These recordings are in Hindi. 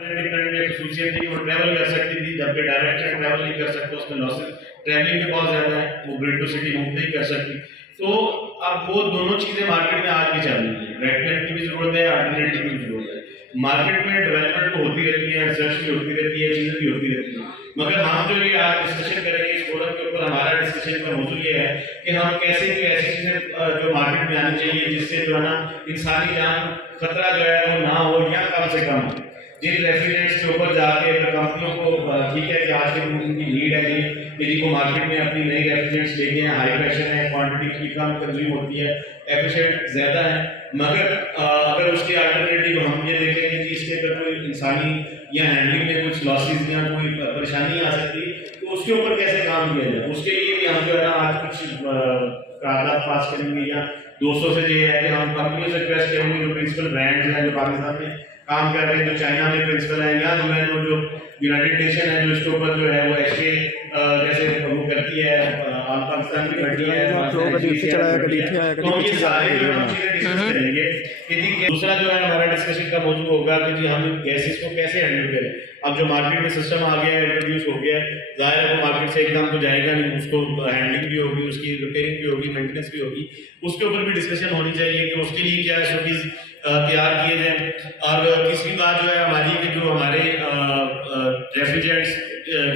डिफरेंट में खसूसियत थी, वो ट्रैवल कर सकती थी, जबकि डायरेक्ट ट्रैवल नहीं कर सकते, उसमें लॉसेस ट्रैवलिंग के बहुत ज़्यादा है, वो ग्रिड टू सिटी मूव नहीं कर सकती। तो अब वो दोनों चीज़ें मार्केट में आज भी चल रही है, रेड की भी ज़रूरत है, अल्टरनेटिव की भी ज़रूरत है। मार्केट में डेवलपमेंट तो होती रहती है, रिसर्च भी होती रहती है, चीज़ें भी होती रहती हैं, मगर हम जो ये आज डिस्कशन करेंगे इस फोरम के ऊपर, हमारा डिस्कशन का मौजूद ये है कि हम कैसे भी ऐसी चीज़ें जो मार्केट में आनी चाहिए जिससे जो है ना इंसानी जान खतरा जो है वो ना हो या कम से कम हो। जिन रेफ्रिजरेंट्स के ऊपर जाके कंपनियों को ठीक है कि आज के उनकी नीड है कि जिनको मार्केट में अपनी नई रेफ्रिजरेंट्स लेके हैं, हाई प्रेशर है, क्वांटिटी की कम कंज्यूम होती है, एफिशिएंट ज़्यादा है, मगर अगर उसके अल्टरनेटिव हम ये देखें कि इसके अगर कोई इंसानी या हैंडलिंग में कुछ लॉसेस या कोई परेशानी आ सकती तो उसके ऊपर कैसे काम किया जाए, उसके लिए भी हम जो है ना आज कुछ करारदाद पास करेंगे या दोस्तों से ये है कि हम कंपनियों से रिक्वेस्ट करेंगे जो प्रिंसिपल ब्रांड्स हैं जो पाकिस्तान में काम कर रहे हैं, जो चाइना में प्रिंसिपल है या जो है जो यूनाइटेड नेशन है जो इसके ऊपर जो है वो ऐसे जैसे वो करती है पाकिस्तान की करती है, तो हम ये सारे जो हम चीजें डिस्कस करेंगे कि जी दूसरा जो है हमारा डिस्कशन का मौजूद होगा कि जी हम गैसेस को कैसे हैंडल करें। अब जो मार्केट में सिस्टम आ गया है, इंट्रोड्यूस हो गया है, जाहिर है वो मार्केट से एकदम तो जाएगा नहीं, उसको हैंडलिंग भी होगी, उसकी रिपेयरिंग भी होगी, मेंटेनेंस भी होगी, उसके ऊपर भी डिस्कशन होनी चाहिए कि उसके लिए क्या एसओपीज तैयार किए जाएं। और तीसरी बात जो है हमारी कि जो हमारे रेफ्रिजरेंट्स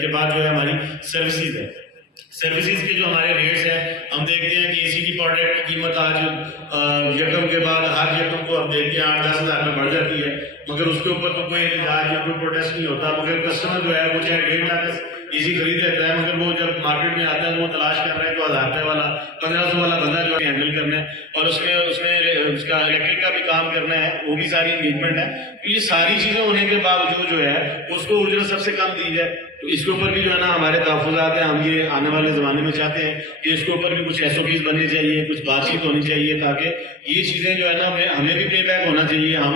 के बाद जो है हमारी सर्विसेज है, सर्विसेज के जो हमारे रेट्स हैं, हम देखते हैं कि एसी की प्रोडक्ट की कीमत आज यकम के बाद हर यकम को हम देखते हैं 8-10 हज़ार में बढ़ जाती है, मगर उसके ऊपर तो कोई इलाज या कोई प्रोटेस्ट नहीं होता, मगर कस्टमर जो है वो चाहे 1.5 लाख एसी खरीद लेता है, मगर वो जब मार्केट में आता है वो तलाश कर रहा है जो 1000 रुपये वाला 1500 वाला बंदा जो है हैंडल करना है और उसमें उसमें उसका इलेक्ट्रिक का भी काम करना है, वो भी सारी इंगेजमेंट है। तो ये सारी चीज़ें होने के बावजूद जो है उसको उजरत सबसे कम दी जाए, तो इसके ऊपर भी जो है ना हमारे तहफ़्फ़ुज़ात हैं, हम ये आने वाले ज़माने में चाहते हैं कि इसके ऊपर भी कुछ एसओपीज़ बननी चाहिए, कुछ बातचीत होनी चाहिए ताकि ये चीज़ें जो है ना हमें भी पे बैक होना चाहिए। हम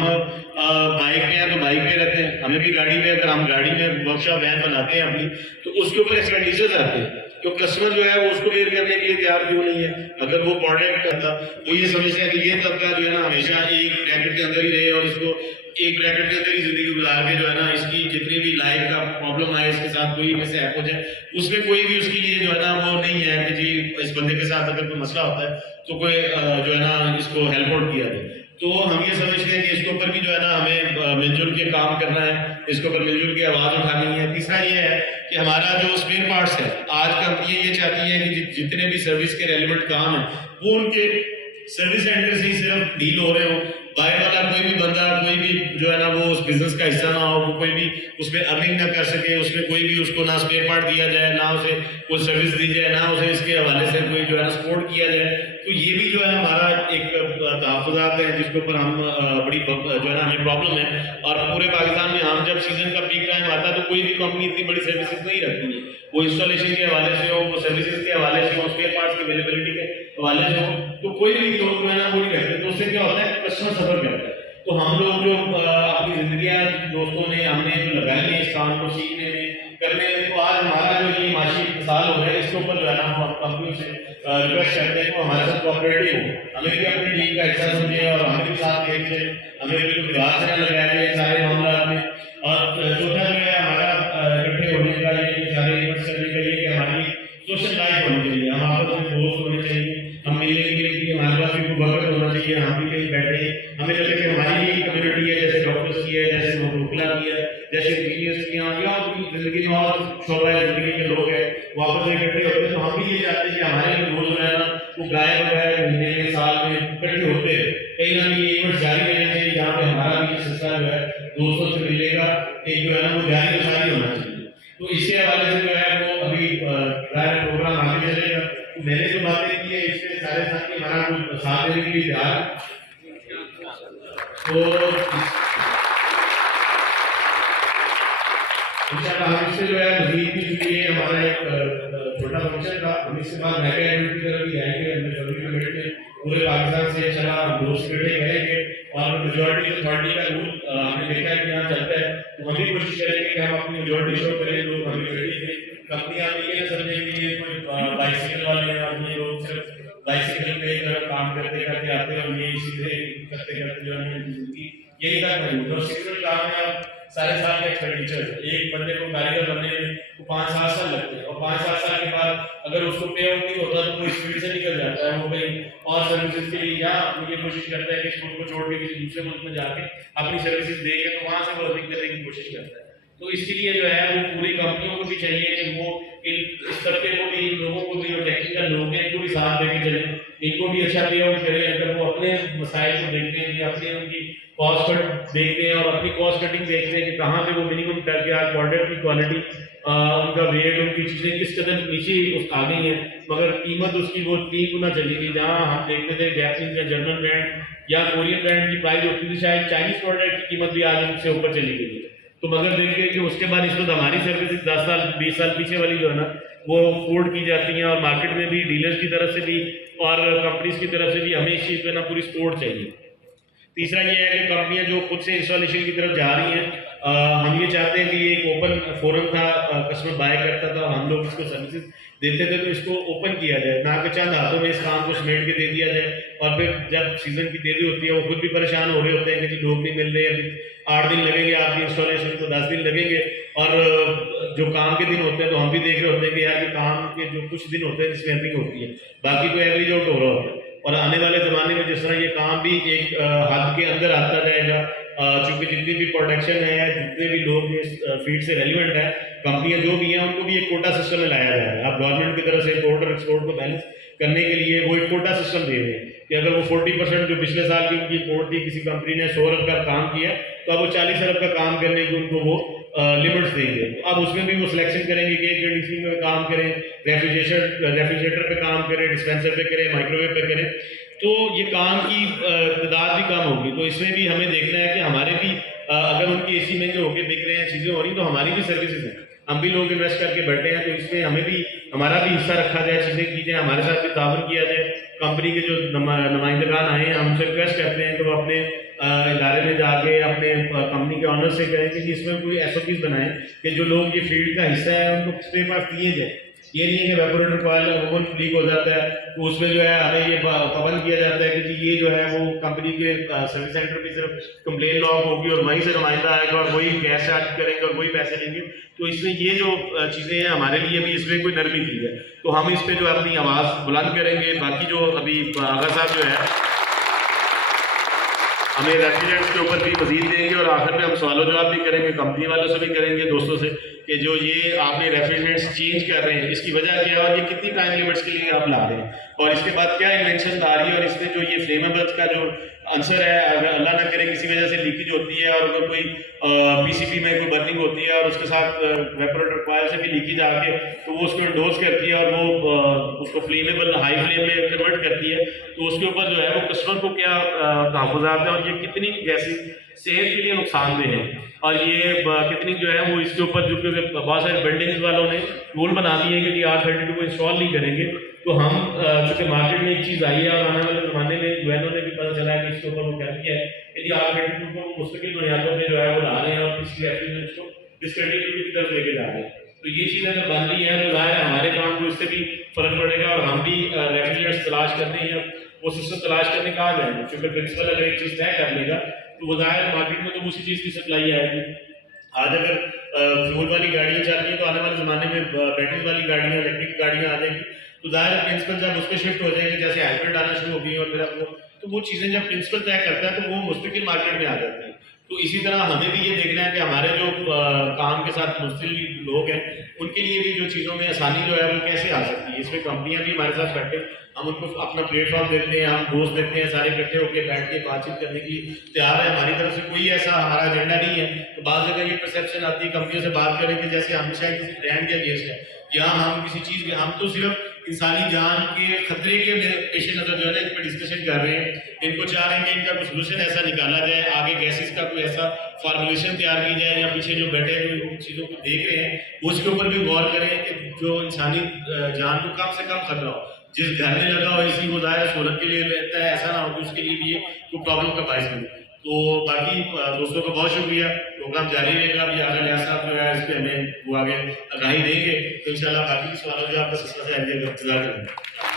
बाइक पे हैं तो बाइक पे रहते हैं, हमें भी गाड़ी पे, अगर हम गाड़ी में वर्कशॉप वैन बनाते हैं अपनी तो उसके ऊपर एक्सपेंडिचर्स आते हैं, तो कस्टमर जो है वो उसको बेयर करने के लिए तैयार क्यों नहीं है। अगर वो प्रोडक्ट करता वो ये समझते हैं कि ये तबका जो है ना हमेशा एक ब्रैकेट के अंदर ही रहे और इसको एक ब्रैकेट के अंदर ही जिंदगी गुजार के जो है ना इसकी जितनी भी लाइफ का प्रॉब्लम आए इसके साथ कोई मिस हो जाए उसमें कोई भी उसके लिए जो है ना वो नहीं है कि जी इस बंदे के साथ अगर कोई मसला होता है तो कोई जो है ना इसको हेल्प आउट किया जाए। तो हम ये समझते हैं कि इसके ऊपर भी जो है ना हमें मिलजुल के काम करना है, इसके ऊपर मिलजुल की आवाज़ उठानी है। तीसरा ये है कि हमारा जो स्पेयर पार्ट्स है, आज कंपनियाँ ये चाहती हैं कि जितने भी सर्विस के रेलिवेंट काम है वो उनके सर्विस सेंटर से ही सिर्फ डील हो रहे हो, बाहर वाला कोई भी बंदा कोई भी जो है ना वो उस बिजनेस का हिस्सा ना हो, वो कोई भी उसमें अर्निंग ना कर सके, उसमें कोई भी उसको ना स्पेयर पार्ट दिया जाए, ना उसे कोई सर्विस दी जाए, ना उसे इसके हवाले से कोई जो है ना सपोर्ट किया जाए। तो ये भी जो है हमारा एक तहफ़्फ़ुज़ात है जिसके ऊपर हम बड़ी जो है ना हमें प्रॉब्लम है। और पूरे पाकिस्तान में हम जब सीजन का पीक टाइम आता है तो कोई भी कंपनी इतनी बड़ी सर्विसेज नहीं रखती है, वो इंस्टॉलेशन के हवाले से हो, वो सर्विसेज के हवाले से हो, स्पेयर पार्ट्स की अवेलेबिलिटी के हवाले से हो, तो कोई भी लोग जो है ना वो नहीं रखते। तो उससे क्या होता है कस्टमर सफर करता है। तो हम लोग जो अपनी जिंदगियां दोस्तों ने हमने जो लगाई है इस काम को सीखने में करने में, तो आज हमारा जो ये माशी साल हो रहा है इसके ऊपर जो है ना हम कंपनियों से रिक्वेस्ट करते हैं कि हमारे साथ कोऑपरेटिव हो, हमें भी अपनी टीम का हिस्सा समझे और हम भी साथ देखें, हमें भी विवाद से लगाया जाए सारे मामला में। और चौथा जो है हमारा इकट्ठे होने का ये सारे इवेंट्स करने का ये कि हमारी सोशल लाइफ होनी चाहिए, हम आपस में दोस्त होने चाहिए, हम मिलने के लिए हमारे पास भी वक्त होना चाहिए, हम भी कहीं बैठे हमें लगे कि हमारी भी कम्युनिटी है, जैसे डॉक्टर्स की है, जैसे मोकला की है, जैसे इंजीनियर्स की हैं या जिंदगी में और शोबा है जिंदगी के लोग हैं वापस में इकट्ठे होते हैं। तो हम भी ये चाहते हैं कि हमारे रोज जो है ना वो गायब है महीने में साल में इकट्ठे होते हैं, कहीं ना कहीं इवेंट जारी रहना चाहिए जहाँ पे हमारा भी सिलसिला जो है दोस्तों से मिलेगा, एक जो है ना वो जारी जारी होना चाहिए। तो इसके हवाले से जो है वो अभी प्रोग्राम आगे चलेगा। मैंने जो बातें की है इसमें सारे साथी हमारा साथ देने के लिए तैयार। तो इंशाल्लाह हम इससे जो है मज़ीद भी जुड़े हैं, हमारा एक छोटा फंक्शन था, हम इसके बाद मेगा इवेंट की तरफ भी जाएंगे, हमने सभी कमेटी में पूरे पाकिस्तान से इंशाल्लाह दोस्त इकट्ठे करेंगे और मेजॉरिटी अथॉरिटी का रूल हमने देखा है कि यहाँ चलता है, तो हम भी कोशिश करेंगे कि हम अपनी मेजॉरिटी शो करें, लोग हमें कमेटी कंपनियां भी ये समझेंगे कोई बाइसिकल वाले और ये लोग सिर्फ बाइसिकल पे काम करते करते आते हैं और ये सीधे करते करते जो है जिंदगी यही तक नहीं, जो सीजनल काम है सारे साल का एक्सपेंडिचर। एक बंदे को कारीगर बनने में 5-7 साल लगते हैं, और 5-7 साल के बाद अगर उसको पे आउट नहीं होता तो वो इस फील्ड से निकल जाता है, वो कहीं और सर्विसेज के लिए, या ये कोशिश करता है कि इस मुल्क को छोड़ के किसी दूसरे मुल्क में जाके अपनी सर्विसेज देके तो वहां से वो अधिक करने की कोशिश करता है। तो इसके लिए जो है वो पूरी कंपनियों को भी चाहिए कि वो इस तबके को भी, इन लोगों को भी, जो टेक्निकल लोग हैं इनको भी साथ देके चले, इनको भी अच्छा पे आउट करें। अगर वो अपने मसाइल को देखते हैं, अपने उनकी कॉस्ट कट देखते हैं और अपनी कॉस्ट कटिंग देखते हैं कि कहाँ पे वो मिनिमम करके आज प्रोडक्ट की क्वालिटी, उनका वेट, उनकी चीज़ें किस कदर नीचे आ गई हैं, मगर कीमत उसकी वो 3 गुना चली गई। जहाँ हम देखते थे जैपनीज या जर्मन ब्रांड या कोरियन ब्रांड की प्राइस होती थी, शायद चाइनीज प्रोडक्ट की कीमत भी आज उससे ऊपर चली गई है। तो मगर देखिए कि उसके बाद इस वक्त हमारी सर्विसेज 10 साल 20 साल पीछे वाली जो है ना वो अफोर्ड की जाती हैं, और मार्केट में भी डीलर्स की तरफ से भी और कंपनीज की तरफ से भी हमें इस चीज़ पे ना पूरी सपोर्ट चाहिए। तीसरा ये है कि कंपनियां जो खुद से इंस्टॉलेशन की तरफ जा रही हैं, हम ये चाहते हैं कि ये एक ओपन फोरम था, कस्टमर बाय करता था, हम लोग इसको सर्विसेज देते थे, तो इसको ओपन किया जाए, ना कि चंद हाथों में इस काम को समेट के दे दिया जाए, और फिर जब सीजन की देरी होती है वो खुद भी परेशान हो रहे होते हैं कि जी लोग नहीं मिल रहे, अभी 8 दिन लगेंगे आपकी इंस्टॉलेशन को, 10 दिन लगेंगे, और जो काम के दिन होते हैं तो हम भी देख रहे होते हैं कि यार ये काम के जो कुछ दिन होते हैं जिसमें अर्निंग होती है, बाकी तो एवरेज आउट हो रहा होता है। और आने वाले ज़माने में जिस तरह ये काम भी एक हद के अंदर आता जाएगा, चूँकि जितनी भी प्रोडक्शन है, जितने भी लोग इस फील्ड से रेलिवेंट है, कंपनियां जो भी हैं उनको भी एक कोटा सिस्टम में लाया जा रहा है। अब गवर्नमेंट की तरफ से इम्पोर्ट और एक्सपोर्ट को बैलेंस करने के लिए वो एक कोटा सिस्टम दे रहे हैं कि अगर वो 40% जो पिछले साल की उनकी इम्पोर्ट थी, किसी कंपनी ने 100 अरब का काम किया तो अब वो 40 अरब का काम करने की उनको वो लिमिट्स देंगे। तो अब उसमें भी वो सिलेक्शन करेंगे कि एयर कंडीशनिंग में काम करें, रेफ्रिजरेटर पे काम करें, डिस्पेंसर पे करें, माइक्रोवेव पे करें, तो ये काम की तादाद भी कम होगी। तो इसमें भी हमें देखना है कि हमारे भी अगर उनकी एसी महंगे होकर बिक रहे हैं, चीज़ें हो रही, तो हमारी भी सर्विसेज हैं, हम भी लोग इन्वेस्ट करके बैठे हैं, तो इसमें हमें भी हमारा भी हिस्सा रखा जाए, चीज़ें की जाए, हमारे साथ भी ताउन किया जाए। कंपनी के जो नुमाइंदगान आए हैं, हमसे रिक्वेस्ट करते हैं कि वो अपने इदारे में जाके अपने कंपनी के ऑनर से कहें कि इसमें कोई SOPs बनाएं कि जो लोग ये फील्ड का हिस्सा है उनको स्पेयर पार्ट दिए जाए। ये नहीं है कि वेपोरेटर कॉइल ओवन लीक हो जाता है तो उसमें जो है हमें ये पाबंद किया जाता है कि ये जो है वो कंपनी के सर्विस सेंटर पे सिर्फ कंप्लेन लॉग होगी और वहीं से नुमाइंदा आएगा और वही गैस चार्ज करेंगे और वही पैसे लेंगे। तो इसमें ये जो चीज़ें हैं हमारे लिए भी इसमें कोई नरमी की है, तो हम इस पर जो अपनी आवाज़ बुलंद करेंगे। बाकी जो अभी आगा साहब जो है हमें रेफ्रिजरेंट्स के ऊपर भी मजीद देंगे और आखिर में हम सवाल जवाब भी करेंगे, कंपनी वालों से भी करेंगे, दोस्तों से, कि जो ये आपने रेफ्रिजरेंट्स चेंज कर रहे हैं इसकी वजह क्या है और ये कितनी टाइम लिमिट्स के लिए आप ला रहे हैं और इसके बाद क्या इन्वेंशन आ रही है और इसमें जो ये फ्लेमेबल्स का जो आंसर है, अगर अल्लाह ना करे किसी वजह से लीकेज होती है और अगर कोई PCB में कोई बर्निंग होती है और उसके साथ वेपोरेटर कॉइल से भी लीकेज आके तो वो उसको इंडोज करती है और वो उसको फ्लेमेबल हाई फ्लेम में कन्वर्ट करती है, तो उसके ऊपर जो है वो कस्टमर को क्या तहफ़्फ़ुज़ात है और ये कितनी गैसें सेहत के लिए नुकसानदेह है और ये कितनी जो है वो इसके ऊपर जो बहुत सारे बिल्डिंग्स वालों ने रूल बना दिए कि R32 को इंस्टॉल नहीं करेंगे। तो हम चूँकि मार्केट में एक चीज़ आई है और आने वाले ज़माने में यूएनओ ने भी पता चला है कि इसके ऊपर वो क्या किया है यदि R32 को मुस्तकिल बुनियादों पर जो है वो ला रहे हैं और किसी रेफ्रिजरेंट को डिस्कंटिन्यूटी की तरफ लेके जा रहे हैं, तो ये चीज़ अगर बन रही है तो ज़ाहिर है हमारे काम को इससे भी फर्क पड़ेगा और हम भी रेफ्रिजरेंट्स तलाश करते हैं, वो सिस्टम तलाश करने कहाँ जाएंगे, क्योंकि प्रिंसिपल अगर एक चीज़ तय कर लेगा तो वो ज़ाहिर मार्केट में तो उसी चीज़ की सप्लाई आएगी। आज अगर फ्यूल वाली गाड़ियाँ चल रही हैं तो आने वाले ज़माने में बैटरी वाली गाड़ियाँ, इलेक्ट्रिक गाड़ियाँ आ जाएंगी, तो ज़ाहिर प्रिंसिपल जब उस पर शिफ्ट हो जाएंगे, जैसे हाइब्रिड आना शुरू हो गई और फिर तो वो चीज़ें जब प्रिंसिपल तय करता है तो वो मुस्तकिल मार्केट में आ जाती है। तो इसी तरह हमें भी ये देखना है कि हमारे जो काम के साथ मुस्तिल लोग हैं उनके लिए भी जो चीज़ों में आसानी जो है वो कैसे आ सकती है, इसमें कंपनियां भी हमारे साथ बैठे, हम उनको अपना प्लेटफॉर्म देते हैं, हम दोस्त देते हैं, सारे इकट्ठे होकर बैठ के बातचीत करने के लिए तैयार है। हमारी तरफ से कोई ऐसा हमारा एजेंडा नहीं है। तो बाद जगह ये परसेप्शन आती है कंपनियों से बात करें कि जैसे हमेशा किसी ब्रांड के अगेंस्ट है या हम किसी चीज़ के, हम तो सिर्फ इंसानी जान के खतरे के पेश नज़र जो है ना इन पर डिस्कशन कर रहे हैं, इनको चाह रहे हैं कि इनका कोई सोल्यूशन ऐसा निकाला जाए, आगे गैसेस का कोई ऐसा फार्मूलेशन तैयार की जाए या पीछे जो बैठे जो चीज़ों को देख रहे हैं उसके ऊपर भी गौर करें कि जो इंसानी जान को कम से कम खतरा हो, जिस घर में लगा हो इसी को ज़ाहिर सहूलत के लिए रहता है, ऐसा ना हो कि उसके लिए भी ये कोई प्रॉब्लम का बायस बने। तो बाकी दोस्तों का बहुत शुक्रिया, प्रोग्राम जारी रहेगा, अभी आगे लिया साहब जो है इस पर हमें वो आगे आगाही देंगे, तो इंशाल्लाह बाकी सवालों जो आपका सिलसिला है इंतजार करेंगे।